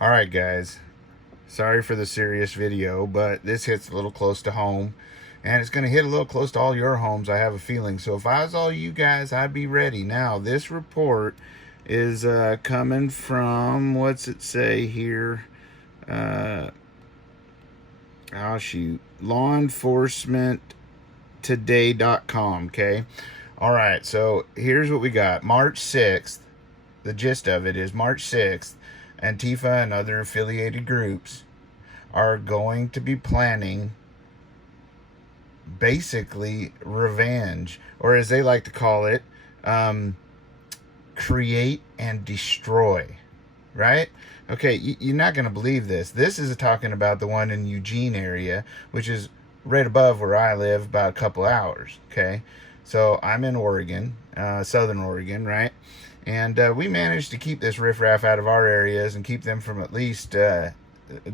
All right, guys. Sorry for the serious video, but this hits a little close to home, and it's going to hit a little close to all your homes, I have a feeling. So if I was all you guys, I'd be ready. Now, this report is coming from, what's it say here? Uh, oh, shoot. lawenforcementtoday.com, okay? All right, so here's what we got. March 6th, the gist of it is March 6th, Antifa and other affiliated groups are going to be planning basically revenge, or as they like to call it, create and destroy. Right? Okay, you're not going to believe this. This is talking about the one in Eugene area, which is right above where I live, about a couple hours. Okay, so I'm in Oregon, Southern Oregon, right? And we managed to keep this riffraff out of our areas and keep them from at least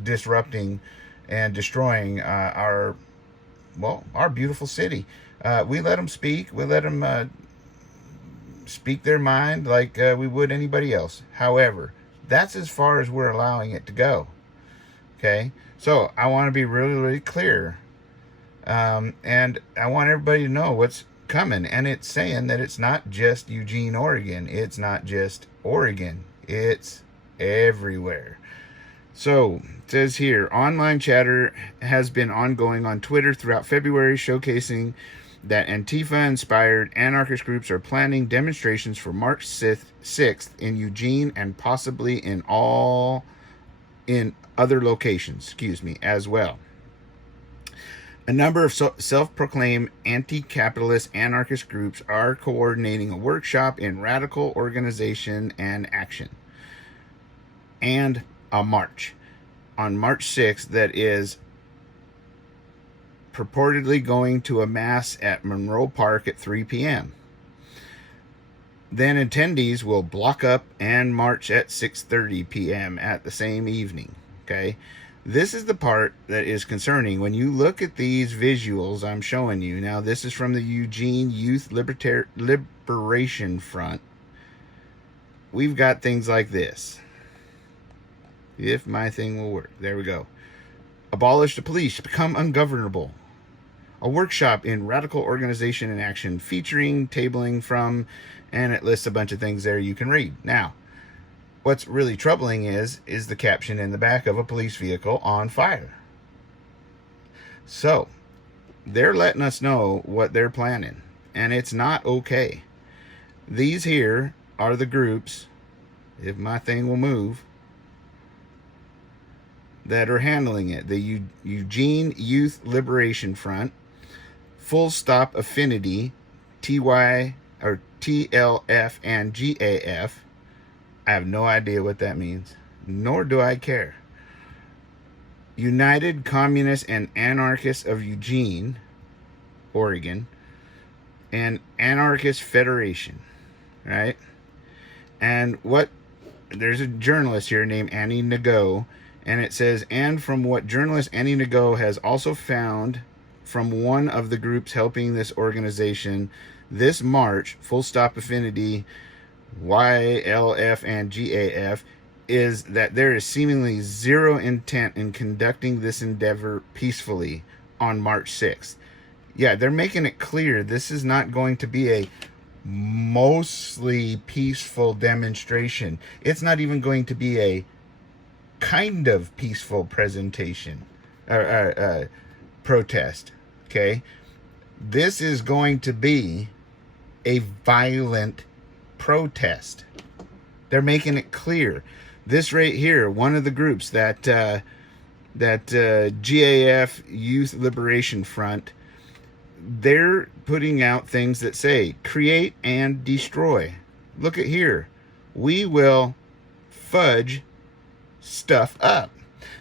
disrupting and destroying our beautiful city. We let them speak. We let them speak their mind like we would anybody else. However, that's as far as we're allowing it to go. Okay, so I want to be really, really clear, and I want everybody to know what's coming. And it's saying that it's not just Eugene, Oregon. It's not just Oregon. It's everywhere. So it says here, online chatter has been ongoing on Twitter throughout February, showcasing that Antifa-inspired anarchist groups are planning demonstrations for March 6th in Eugene and possibly in other locations, as well. A number of self-proclaimed anti-capitalist anarchist groups are coordinating a workshop in radical organization and action, and a march on March 6th that is purportedly going to amass at Monroe Park at 3 p.m. Then attendees will block up and march at 6:30 p.m. at the same evening. Okay, this is the part that is concerning. When you look at these visuals I'm showing you now, this is from the Eugene Youth Liberation Front. We've got things like this. If my thing will work. There we go. Abolish the police, become ungovernable. A workshop in radical organization and action featuring tabling from, and it lists a bunch of things there you can read. Now, what's really troubling is the caption in the back of a police vehicle on fire. So, they're letting us know what they're planning, and it's not okay. These here are the groups, if my thing will move, that are handling it. The Eugene Youth Liberation Front, Full Stop Affinity, TLF and GAF. I have no idea what that means, nor do I care. United Communists and Anarchists of Eugene, Oregon, and Anarchist Federation, right? And there's a journalist here named Annie Nago, and it says, and from what journalist Annie Nago has also found from one of the groups helping this organization, this march, Full Stop Affinity, YLF and GAF, is that there is seemingly zero intent in conducting this endeavor peacefully on March 6th. Yeah, they're making it clear this is not going to be a mostly peaceful demonstration. It's not even going to be a kind of peaceful presentation or protest. Okay, this is going to be a violent protest. They're making it clear. This right here, one of the groups that GAF Youth Liberation Front, they're putting out things that say create and destroy. Look at here. We will fudge stuff up.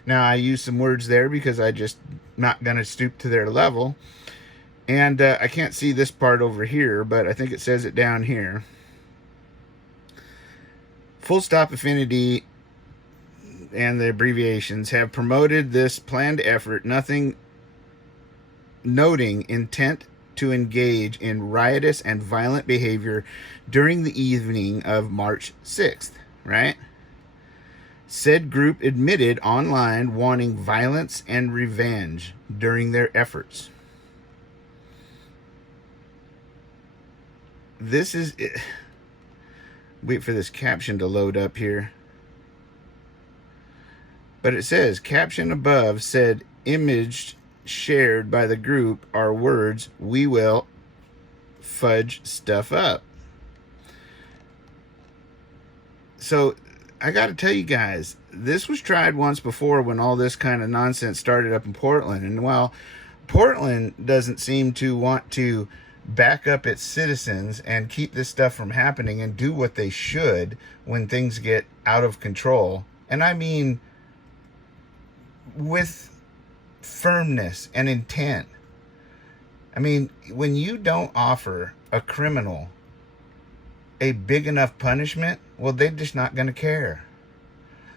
Now, I use some words there because I just not going to stoop to their level. And I can't see this part over here, but I think it says it down here. Full Stop Affinity and the abbreviations have promoted this planned effort, noting intent to engage in riotous and violent behavior during the evening of March 6th, right? Said group admitted online wanting violence and revenge during their efforts. This is... Wait for this caption to load up here. But it says, caption above said, image shared by the group are words, "We will fudge stuff up." So I got to tell you guys, this was tried once before when all this kind of nonsense started up in Portland. And while Portland doesn't seem to want to back up its citizens and keep this stuff from happening and do what they should when things get out of control, and I mean with firmness and intent. I mean, when you don't offer a criminal a big enough punishment, well, they're just not going to care.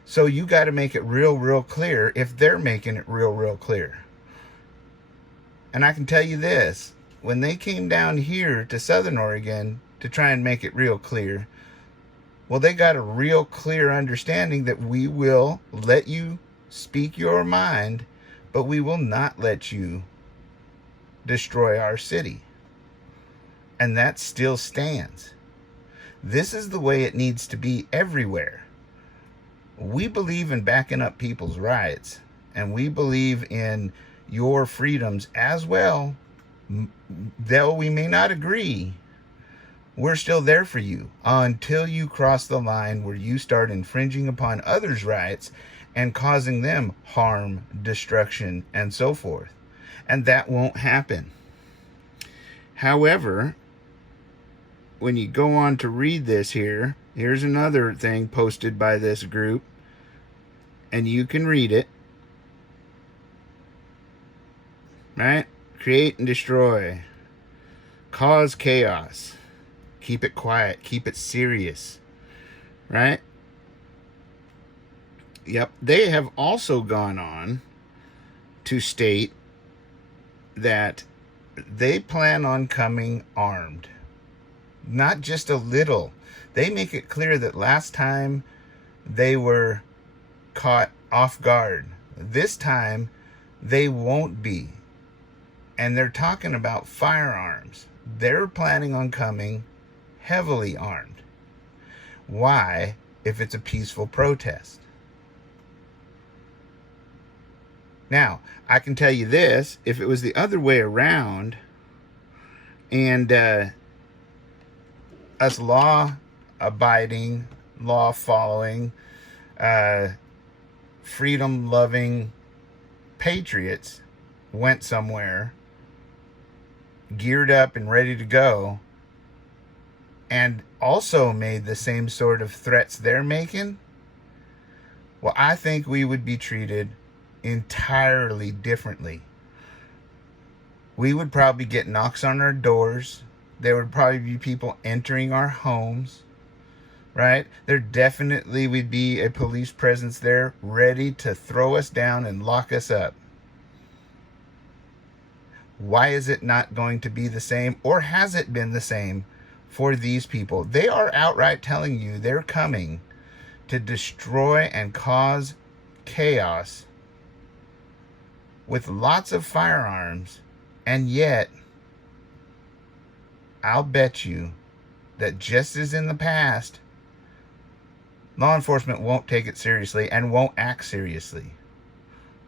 So you got to make it real clear if they're making it real clear. And I can tell you this, when they came down here to Southern Oregon to try and make it real clear, well, they got a real clear understanding that we will let you speak your mind, but we will not let you destroy our city. And that still stands. This is the way it needs to be everywhere. We believe in backing up people's rights, and we believe in your freedoms as well. Though we may not agree, we're still there for you until you cross the line where you start infringing upon others' rights and causing them harm, destruction, and so forth. And that won't happen. However, when you go on to read this here, here's another thing posted by this group, and you can read it. Right? Create and destroy. Cause chaos. Keep it quiet. Keep it serious. Right? Yep. They have also gone on to state that they plan on coming armed. Not just a little. They make it clear that last time they were caught off guard. This time they won't be. And they're talking about firearms. They're planning on coming heavily armed. Why, if it's a peaceful protest? Now, I can tell you this, if it was the other way around, and us law-abiding, law-following, freedom-loving patriots went somewhere, geared up and ready to go, and also made the same sort of threats they're making, well, I think we would be treated entirely differently. We would probably get knocks on our doors. There would probably be people entering our homes, right? There definitely would be a police presence there ready to throw us down and lock us up. Why is it not going to be the same, or has it been the same for these people? They are outright telling you they're coming to destroy and cause chaos with lots of firearms, and yet I'll bet you that just as in the past, law enforcement won't take it seriously and won't act seriously.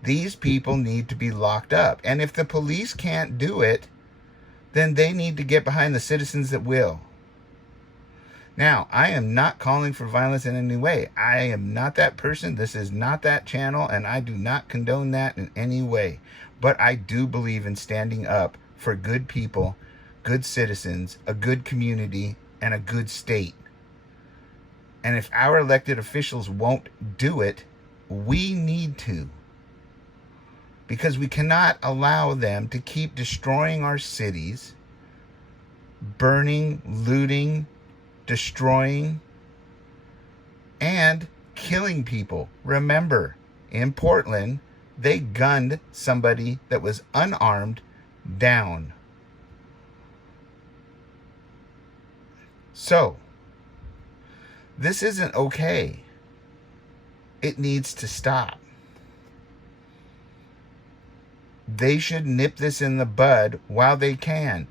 These people need to be locked up. And if the police can't do it, then they need to get behind the citizens that will. Now, I am not calling for violence in any way. I am not that person. This is not that channel, and I do not condone that in any way. But I do believe in standing up for good people, good citizens, a good community, and a good state. And if our elected officials won't do it, we need to. Because we cannot allow them to keep destroying our cities, burning, looting, destroying, and killing people. Remember, in Portland, they gunned somebody that was unarmed down. So, this isn't okay. It needs to stop. They should nip this in the bud while they can.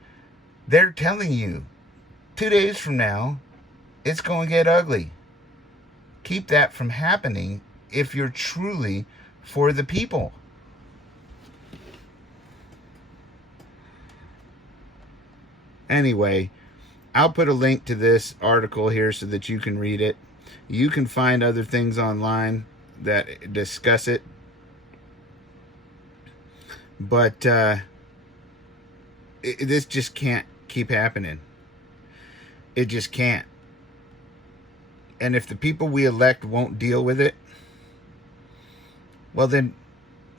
They're telling you 2 days from now, it's going to get ugly. Keep that from happening if you're truly for the people. Anyway, I'll put a link to this article here so that you can read it. You can find other things online that discuss it. But this just can't keep happening. It just can't. And if the people we elect won't deal with it, well, then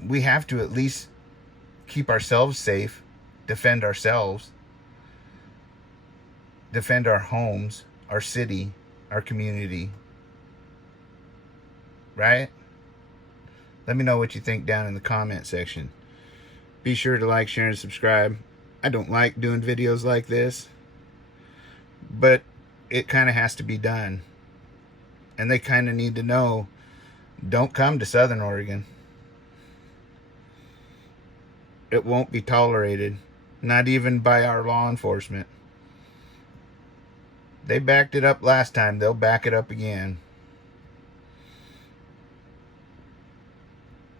we have to at least keep ourselves safe, defend ourselves, defend our homes, our city, our community. Right? Let me know what you think down in the comment section. Be sure to like, share, and subscribe. I don't like doing videos like this, but it kind of has to be done. And they kind of need to know, don't come to Southern Oregon. It won't be tolerated, not even by our law enforcement. They backed it up last time, they'll back it up again.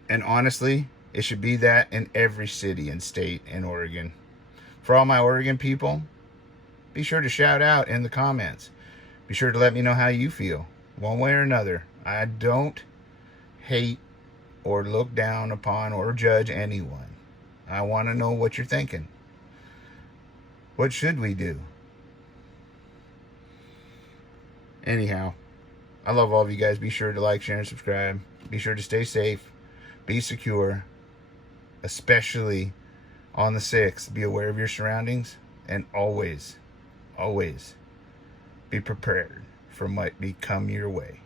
And honestly, it should be that in every city and state in Oregon. For all my Oregon people, be sure to shout out in the comments. Be sure to let me know how you feel, one way or another. I don't hate or look down upon or judge anyone. I want to know what you're thinking. What should we do? Anyhow, I love all of you guys. Be sure to like, share, and subscribe. Be sure to stay safe. Be secure. Especially on the 6th. Be aware of your surroundings. And always, always be prepared for what might come your way.